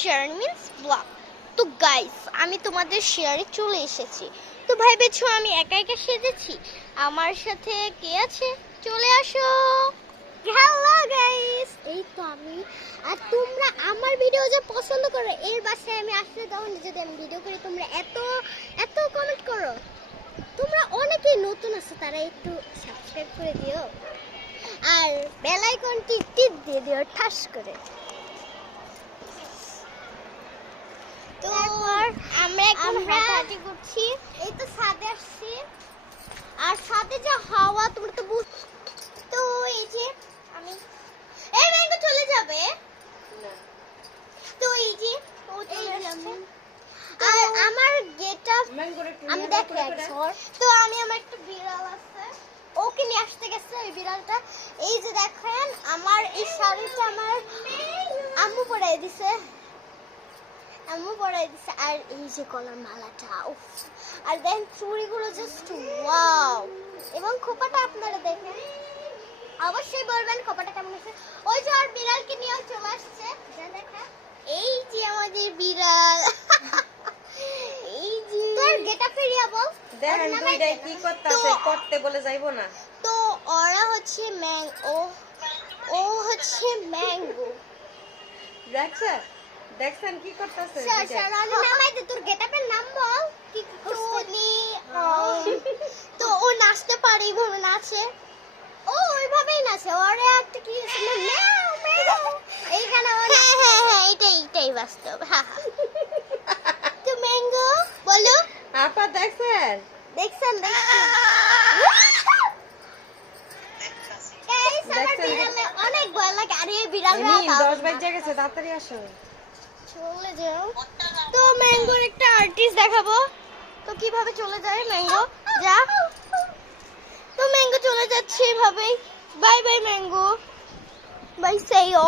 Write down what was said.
Share means blog. তো guys, আমি তোমাদের শেয়ারে চলে এসেছি। তো ভেবেছো আমি একা একা সেজেছি? আমার সাথে কে আছে? চলে আসো। হ্যালো গাইস, এই তো আমি। আর তোমরা আমার ভিডিও যে পছন্দ করো, এর বাসায় আমি আসলে তখন যদি আমি ভিডিও করি তোমরা এত এত কমেন্ট করো। তোমরা অনেকেই নতুন আছো, তারা একটু সাবস্ক্রাইব করে দিও আর বেল আইকনটি টিপ দিয়ে দিও ঠাস করে। তো আমরা এখন হাঁটাহাঁটি করছি, এই তো ছাদে আসছি। আর ছাদে যা হাওয়া তোমরা তো তো এই যে আমি এই ম্যাঙ্গো চলে যাবে না। তো এই যে ও চলে আসছে। আর আমার গেটআপ আমি দেখো একবার। তো আমি আমার একটা বিড়াল আছে, ওকে নিয়ে আসতে গেছে ওই বিড়ালটা। এই যে দেখেন আমার এই শাড়িটা আমার আম্মু পরাই দিছে, আর এই যে গলার মালাটা, উফ। আর দেন চুড়িগুলো জাস্ট ওয়াও। এবং খোপাটা আপনারা দেখেন, অবশ্যই বলবেন খোপাটা কেমন আছে। ওই যে আর বিড়ালকে নিয়ে চলে আসছে, দেখা এই যে আমাদের বিড়াল। এই যে তোর গেটআপ ফেরিয়া বল দেখেন দুইটাই কি করতেছে, করতে বলে যাইবো না। তো ওরা হচ্ছে ও হচ্ছে ম্যাঙ্গো। দেখছেন কি করতেছে? নামাই দে, তোর গেটআপের নাম বল। কি টনি। তো ও নাচতে পারে, এইভাবে নাচে, ও ওইভাবেই নাচে। ওরে একটা কি ম্যাও ম্যাও এইখানে হ্যাঁ এটাই বাস্তব। তো ম্যাঙ্গো বলো। আপা দেখছেন অনেক ভয় লাগে। আরে বিড়ালরা 10 বাজে গেছে, তাড়াতাড়ি আসো। চলে যাও। তো ম্যাঙ্গোর একটা আর্টিস্ট দেখাবো। তো কিভাবে চলে যায় ম্যাঙ্গো, যা। তো ম্যাঙ্গো চলে যাচ্ছে এভাবেই। বাই বাই ম্যাঙ্গো, বাই সেই ও।